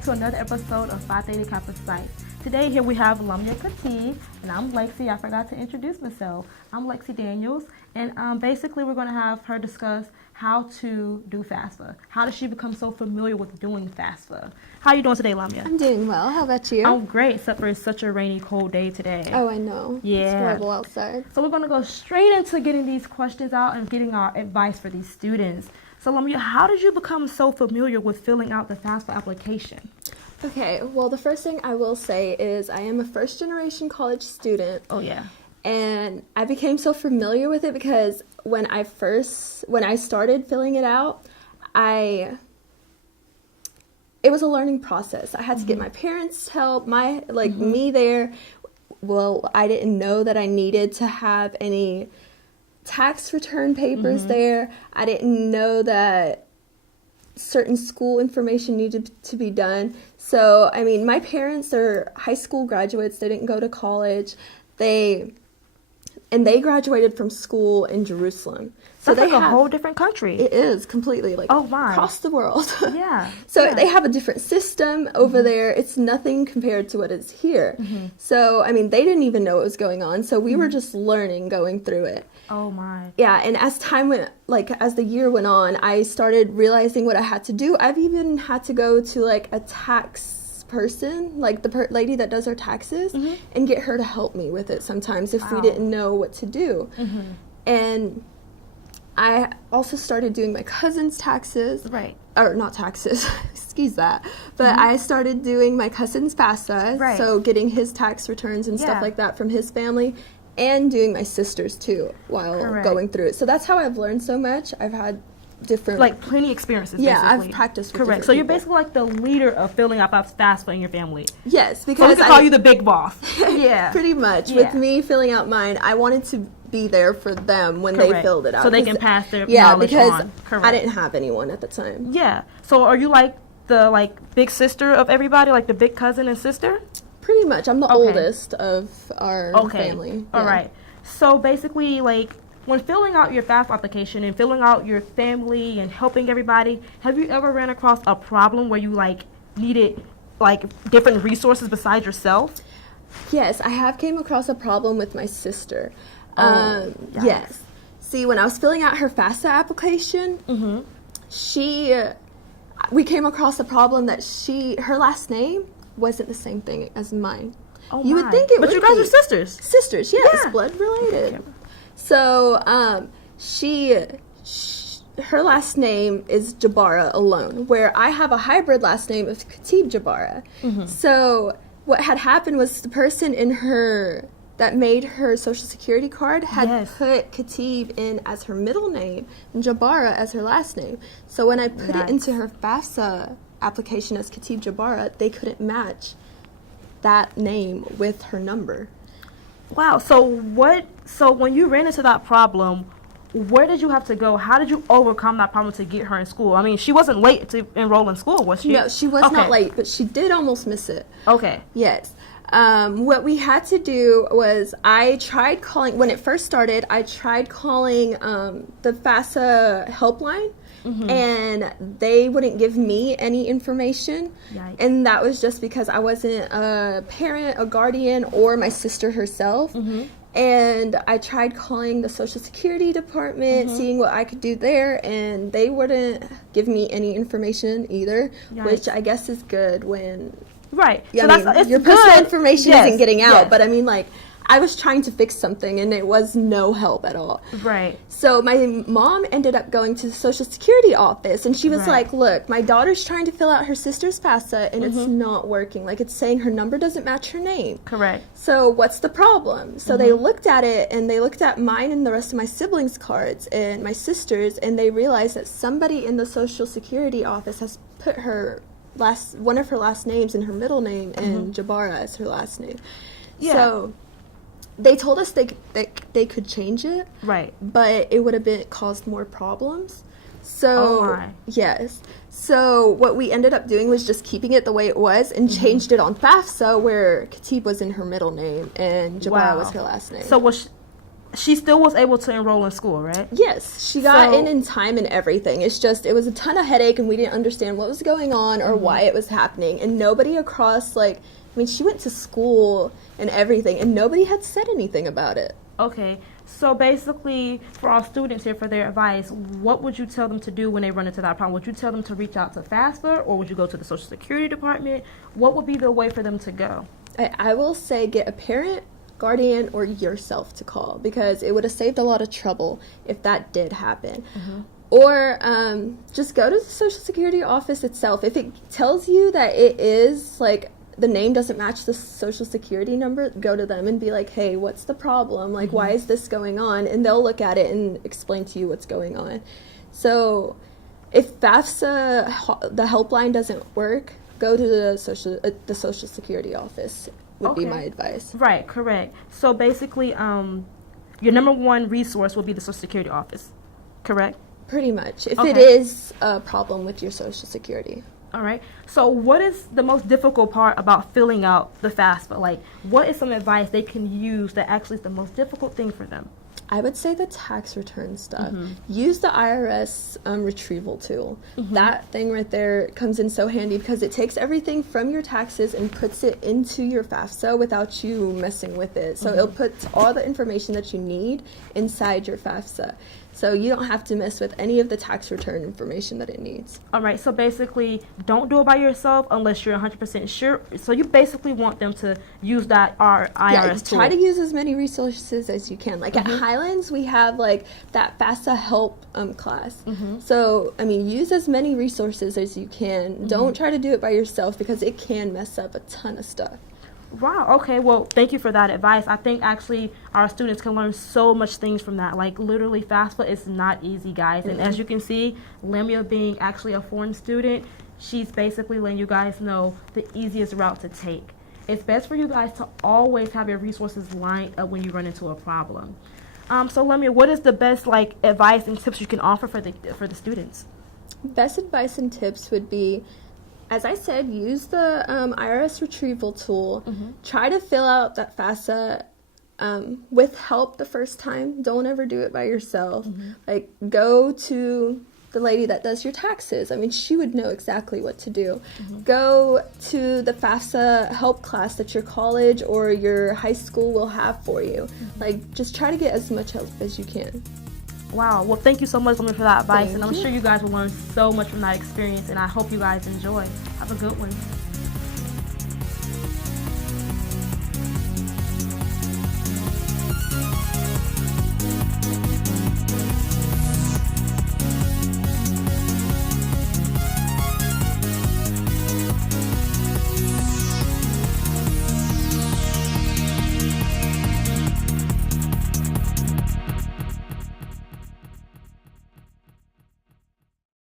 back to another episode of Phi Theta Kappa Psi. Today here we have Lamia Khatib, and I'm Lexi. I forgot to introduce myself. I'm Lexi Daniels, and basically we're going to have her discuss how to do FAFSA. How does she become so familiar with doing FAFSA? How are you doing today, Lamia? I'm doing well. How about you? I'm great, except for it's such a rainy, cold day today. Oh, I know. Yeah. It's horrible outside. So we're going to go straight into getting these questions out and getting our advice for these students. So Lamia, how did you become so familiar with filling out the FAFSA application? Okay, well, the first thing I will say is I am a first-generation college student. Oh, yeah. And I became so familiar with it because when I started filling it out, it was a learning process. I had to get my parents' help, me there. Well, I didn't know that I needed to have any tax return papers there. I didn't know that certain school information needed to be done. So, I mean, my parents are high school graduates. They didn't go to college. They graduated from school in Jerusalem. So that's like a whole different country. It is completely across the world. Yeah. So they have a different system over there. It's nothing compared to what is here. So, I mean, they didn't even know what was going on. So we were just learning, going through it. Oh my. Yeah, and as the year went on, I started realizing what I had to do. I've even had to go to a tax person, the lady that does our taxes, and get her to help me with it sometimes if we didn't know what to do. And I also started doing my cousin's taxes. Right. Or not taxes, excuse that. But I started doing my cousin's FAFSA, right. So getting his tax returns and stuff like that from his family, and doing my sister's too while going through it. So that's how I've learned so much. I've had different... plenty experiences, yeah, basically. I've practiced with Correct. So you're basically the leader of filling out FAFSA in your family. Yes, because so we can call you the big boss. Yeah. Pretty much. Yeah. With me filling out mine, I wanted to be there for them when they filled it out. So they can pass their knowledge on. Because I didn't have anyone at the time. Yeah. So are you the big sister of everybody, the big cousin and sister? Pretty much. I'm the oldest of our family. All right. So basically, when filling out your FAFSA application and filling out your family and helping everybody, have you ever ran across a problem where you needed different resources besides yourself? Yes, I have came across a problem with my sister. Yes. See, when I was filling out her FAFSA application, we came across a problem that her last name wasn't the same thing as mine. Oh, you would think it would be. But you guys are sisters. Sisters, yes, blood related. So, her last name is Jabara alone, where I have a hybrid last name of Khatib Jabara. So, what had happened was the person that made her social security card had put Khatib in as her middle name and Jabara as her last name. So, when I put it into her FAFSA application as Khatib Jabara, they couldn't match that name with her number. Wow. So when you ran into that problem, where did you have to go? How did you overcome that problem to get her in school? I mean, she wasn't late to enroll in school, was she? No, she was not late, but she did almost miss it. Okay. Yes. What we had to do was I tried calling, when it first started, the FAFSA helpline. And they wouldn't give me any information. Yikes. And that was just because I wasn't a parent, a guardian, or my sister herself. And I tried calling the Social Security Department, seeing what I could do there, and they wouldn't give me any information either. Yikes. Which I guess is good when... Right. Yeah, so your personal information isn't getting out, but I mean, I was trying to fix something, and it was no help at all. Right. So my mom ended up going to the Social Security office, and she was like, look, my daughter's trying to fill out her sister's FAFSA, and it's not working. It's saying her number doesn't match her name. Correct. So what's the problem? So they looked at it, and they looked at mine and the rest of my siblings' cards and my sister's, and they realized that somebody in the Social Security office has put one of her last names in her middle name and Jabara as her last name. Yeah. So they told us they could change it, right? But it would have caused more problems. So yes. So what we ended up doing was just keeping it the way it was and changed it on FAFSA, where Khatib was in her middle name and Jabara was her last name. So she still was able to enroll in school, right? Yes, she got So- in time and everything. It's just, it was a ton of headache and we didn't understand what was going on or why it was happening. And nobody across, like, I mean, she went to school and everything and nobody had said anything about it. Okay, so basically, for our students here, for their advice, what would you tell them to do when they run into that problem? Would you tell them to reach out to FAFSA, or would you go to the Social Security Department? What would be the way for them to go? I will say get a parent, guardian, or yourself to call because it would have saved a lot of trouble if that did happen. Or just go to the Social Security office itself. If it tells you that it is like the name doesn't match the Social Security number, go to them and be like, hey, what's the problem? Like, why is this going on? And they'll look at it and explain to you what's going on. So if FAFSA, the helpline doesn't work, go to the Social Security office would be Okay. my advice. Right, correct. So basically, your number one resource will be the Social Security office, correct? Pretty much. If Okay. it is a problem with your Social Security. All right. So what is the most difficult part about filling out the FAFSA? Like, what is some advice they can use that actually is the most difficult thing for them? I would say the tax return stuff. Use the IRS retrieval tool. That thing right there comes in so handy because it takes everything from your taxes and puts it into your FAFSA without you messing with it. So it'll put all the information that you need inside your FAFSA. So you don't have to mess with any of the tax return information that it needs. All right. So basically, don't do it by yourself unless you're 100% sure. So you basically want them to use that IRS Yeah, tool. try to use as many resources as you can. Like at Highlands, we have like that FAFSA help class. So, I mean, use as many resources as you can. Don't try to do it by yourself because it can mess up a ton of stuff. Wow. Okay. Well, thank you for that advice. I think actually our students can learn so much things from that. Like literally, FAFSA is not easy, guys. And as you can see, Lamia being actually a foreign student, she's basically letting you guys know the easiest route to take. It's best for you guys to always have your resources lined up when you run into a problem. So Lamia, what is the best like advice and tips you can offer for the students? Best advice and tips would be, as I said, use the IRS retrieval tool. Try to fill out that FAFSA with help the first time. Don't ever do it by yourself. Like, go to the lady that does your taxes. I mean, she would know exactly what to do. Go to the FAFSA help class that your college or your high school will have for you. Like, just try to get as much help as you can. Wow. Well, thank you so much, Lamia, for that advice. Thank And I'm you. sure you guys will learn so much from that experience. And I hope you guys enjoy. Have a good one.